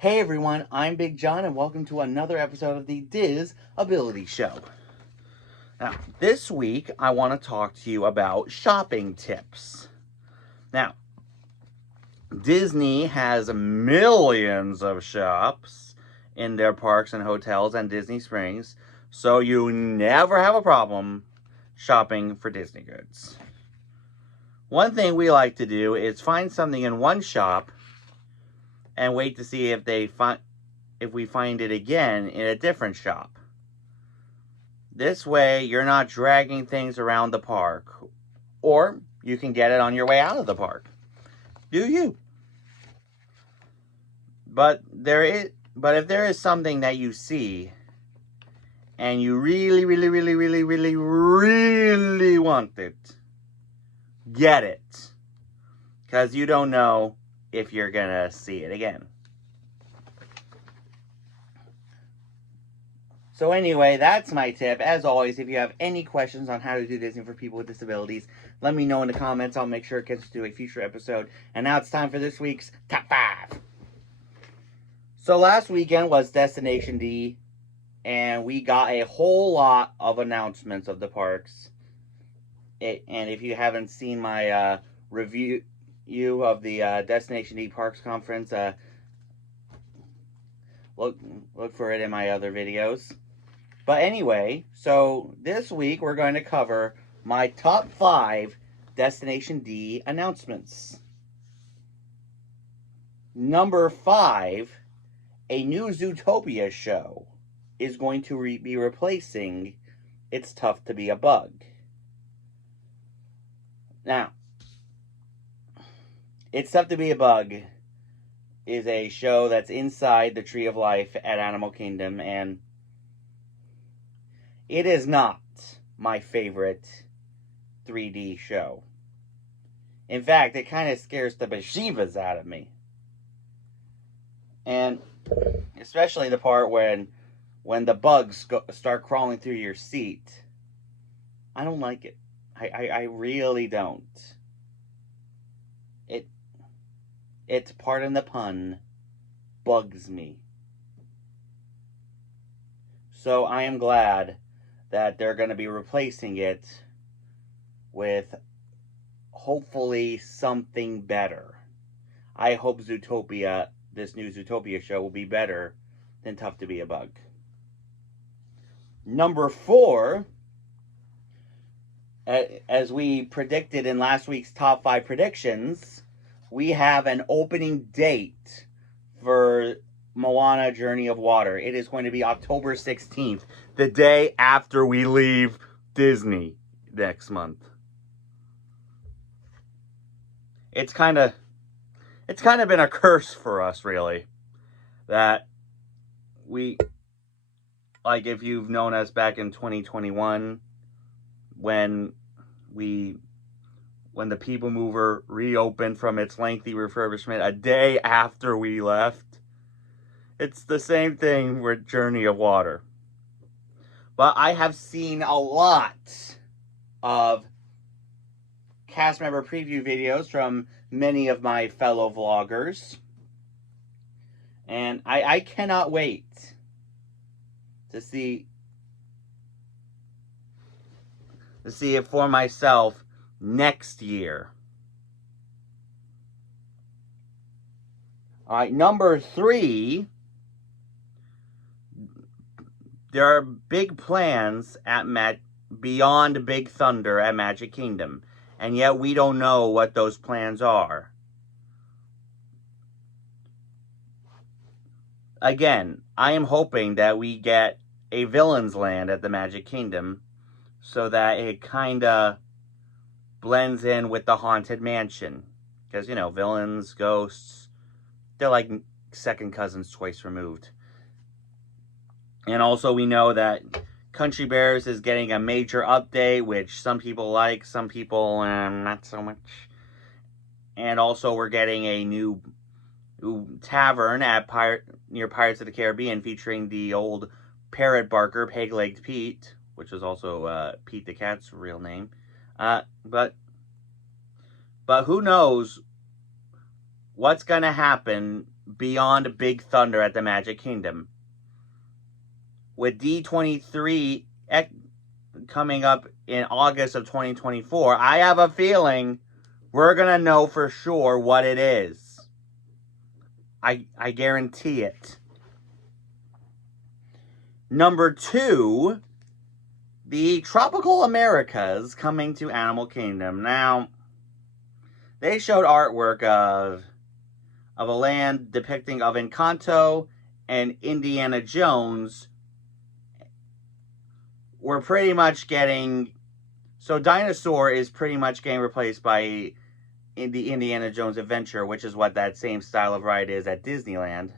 Hey everyone, I'm Big John and welcome to another episode of the Diz Ability Show. Now, this week I want to talk to you about shopping tips. Now, Disney has millions of shops in their parks and hotels and Disney Springs, so you never have a problem shopping for Disney goods. One thing we like to do is find something in one shop and wait to see if we find it again in a different shop. This way, you're not dragging things around the park, or you can get it on your way out of the park. Do you? But if there is something that you see and you really want it, get it. Because you don't know if you're gonna see it again. So anyway, that's my tip. As always, if you have any questions on how to do Disney for people with disabilities, let me know in the comments. I'll make sure it gets to a future episode. And now it's time for this week's Top 5. So last weekend was Destination D, and we got a whole lot of announcements of the parks. And if you haven't seen my review of the Destination D Parks Conference, look for it in my other videos. But anyway, so this week we're going to cover my top 5 Destination D announcements. Number 5, a new Zootopia show is going to be replacing It's Tough to Be a Bug. Now, It's Tough to Be a Bug is a show that's inside the Tree of Life at Animal Kingdom, and it is not my favorite 3D show. In fact, it kind of scares the bejeebas out of me. And especially the part when the bugs start crawling through your seat. I don't like it. I really don't. It, pardon the pun, bugs me. So I am glad that they're going to be replacing it with hopefully something better. I hope Zootopia, this new Zootopia show, will be better than Tough to Be a Bug. Number 4, as we predicted in last week's top 5 predictions, we have an opening date for Moana Journey of Water. It is going to be October 16th, the day after we leave Disney next month. It's kind of been a curse for us, really, that we, like, if you've known us back in 2021, when the People Mover reopened from its lengthy refurbishment a day after we left. It's the same thing with Journey of Water. But I have seen a lot of cast member preview videos from many of my fellow vloggers. And I cannot wait to see it for myself next year. All right, number 3, there are big plans at beyond Big Thunder at Magic Kingdom, and yet we don't know what those plans are. Again, I am hoping that we get a Villain's Land at the Magic Kingdom so that it kind of blends in with the Haunted Mansion. Because, you know, villains, ghosts, they're like second cousins twice removed. And also we know that Country Bears is getting a major update, which some people like, some people not so much. And also we're getting a new tavern at near Pirates of the Caribbean featuring the old parrot barker, Peg-Legged Pete, which is also Pete the Cat's real name. But who knows what's going to happen Beyond Big Thunder at the Magic Kingdom. With D23 coming up in August of 2024, I have a feeling we're going to know for sure what it is. I guarantee it. Number 2, the Tropical Americas coming to Animal Kingdom. Now, they showed artwork of a land depicting of Encanto and Indiana Jones. We're pretty much getting... So Dinosaur is pretty much getting replaced by the Indiana Jones Adventure, which is what that same style of ride is at Disneyland.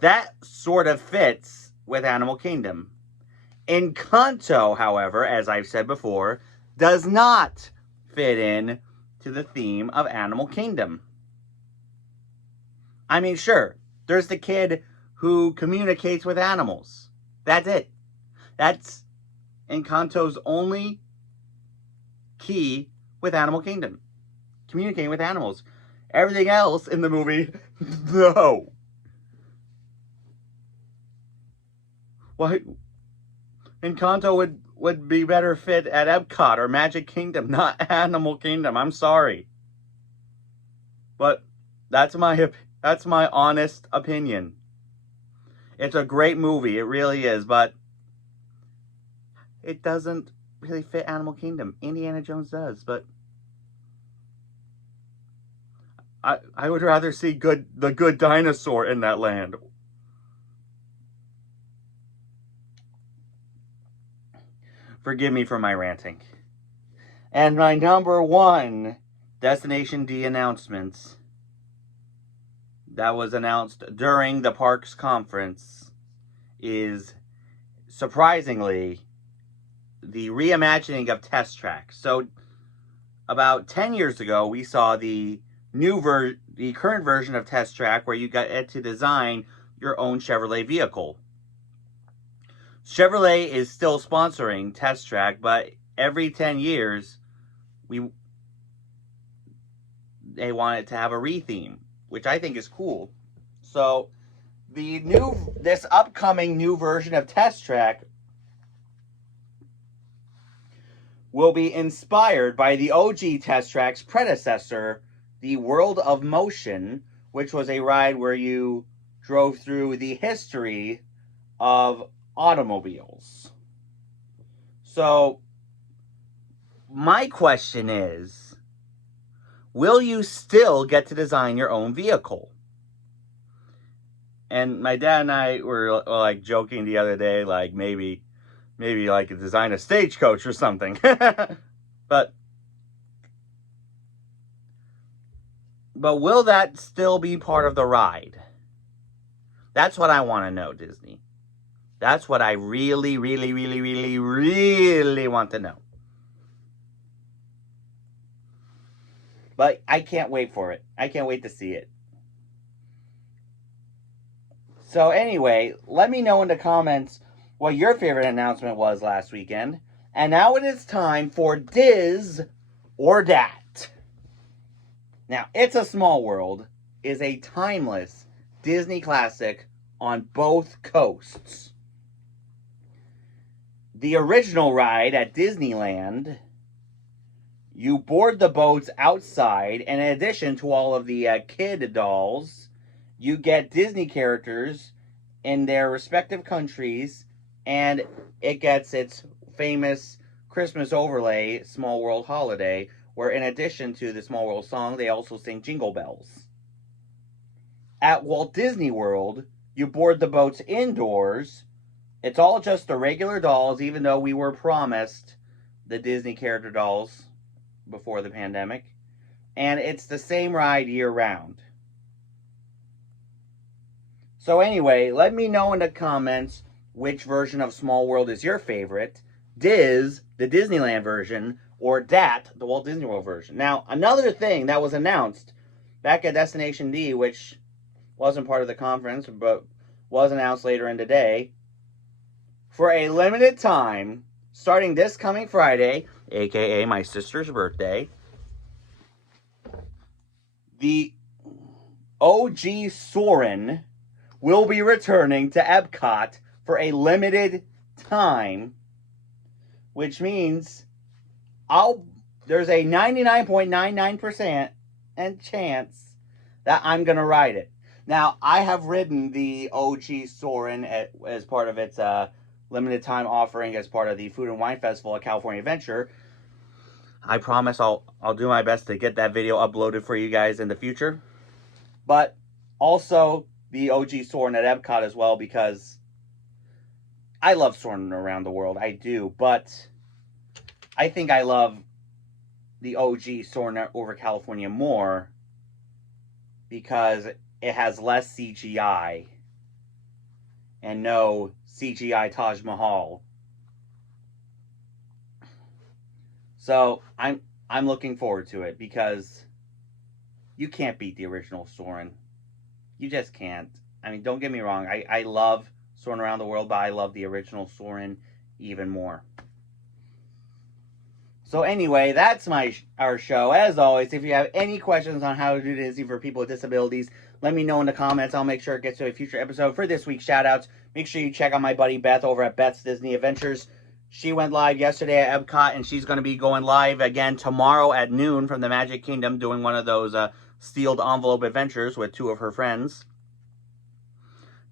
That sort of fits with Animal Kingdom. Encanto, however, as I've said before, does not fit in to the theme of Animal Kingdom. I mean, sure, there's the kid who communicates with animals. That's it. That's Encanto's only key with Animal Kingdom. Communicating with animals. Everything else in the movie, no. Why? Encanto would be better fit at Epcot or Magic Kingdom, not Animal Kingdom. I'm sorry. But that's my honest opinion. It's a great movie, it really is, but it doesn't really fit Animal Kingdom. Indiana Jones does, but I would rather see the good dinosaur in that land. Forgive me for my ranting. And my number 1 Destination D announcements that was announced during the parks conference is, surprisingly, the reimagining of Test Track. So, about 10 years ago, we saw the current version of Test Track where you get to design your own Chevrolet vehicle. Chevrolet is still sponsoring Test Track, but every 10 years, they want it to have a retheme, which I think is cool. So, this upcoming new version of Test Track will be inspired by the OG Test Track's predecessor, the World of Motion, which was a ride where you drove through the history of automobiles. So, my question is, will you still get to design your own vehicle? And my dad and I were like joking the other day, like maybe like design a stagecoach or something. But will that still be part of the ride? That's what I want to know, Disney. That's what I really, really, really, really, really want to know. But I can't wait for it. I can't wait to see it. So anyway, let me know in the comments what your favorite announcement was last weekend. And now it is time for Diz or Dat. Now, It's a Small World is a timeless Disney classic on both coasts. The original ride at Disneyland, you board the boats outside, and in addition to all of the kid dolls, you get Disney characters in their respective countries, and it gets its famous Christmas overlay, Small World Holiday, where in addition to the Small World song, they also sing Jingle Bells. At Walt Disney World, you board the boats indoors. It's all just the regular dolls, even though we were promised the Disney character dolls before the pandemic. And it's the same ride year-round. So anyway, let me know in the comments which version of Small World is your favorite. Diz, the Disneyland version, or DAT, the Walt Disney World version. Now, another thing that was announced back at Destination D, which wasn't part of the conference, but was announced later in the day, for a limited time, starting this coming Friday, aka my sister's birthday, the OG Soarin will be returning to Epcot for a limited time, which means there's a 99.99% and chance that I'm going to ride it. Now, I have ridden the OG Soarin as part of its limited time offering as part of the Food and Wine Festival at California Adventure. I promise I'll do my best to get that video uploaded for you guys in the future. But also the OG Soarin at Epcot as well, because I love soaring around the world. I do, but I think I love the OG soaring over California more because it has less CGI and no CGI Taj Mahal. So I'm looking forward to it because you can't beat the original Soarin'. You just can't. I mean, don't get me wrong. I love soaring around the world, but I love the original Soarin' even more. So anyway, that's our show. As always, if you have any questions on how to do Disney for people with disabilities, let me know in the comments. I'll make sure it gets to a future episode. For this week's shoutouts, make sure you check out my buddy Beth over at Beth's Disney Adventures. She went live yesterday at Epcot, and she's going to be going live again tomorrow at noon from the Magic Kingdom, doing one of those sealed envelope adventures with two of her friends.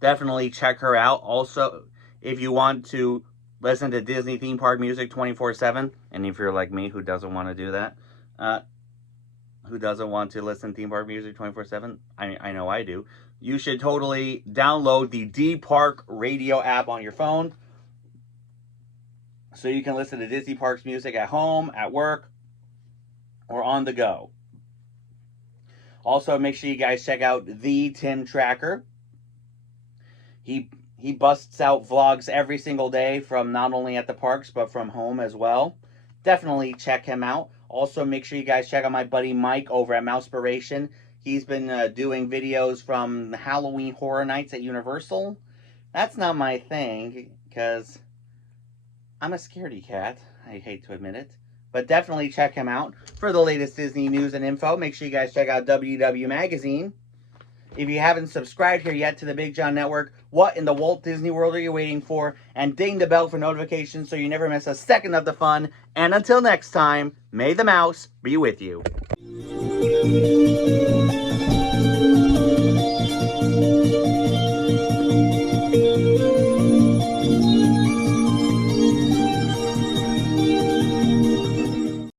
Definitely check her out. Also, if you want to listen to Disney theme park music 24/7, and if you're like me who doesn't want to do that, who doesn't want to listen to theme park music 24/7, I know I do, you should totally download the D Park radio app on your phone so you can listen to Disney Parks music at home, at work, or on the go. Also, make sure you guys check out the Tim Tracker. He busts out vlogs every single day from not only at the parks, but from home as well. Definitely check him out. Also, make sure you guys check out my buddy Mike over at Mousepiration. He's been doing videos from the Halloween Horror Nights at Universal. That's not my thing, because I'm a scaredy cat. I hate to admit it. But definitely check him out for the latest Disney news and info. Make sure you guys check out WW Magazine. If you haven't subscribed here yet to the Big John Network, what in the Walt Disney World are you waiting for? And ding the bell for notifications so you never miss a second of the fun. And until next time, may the mouse be with you.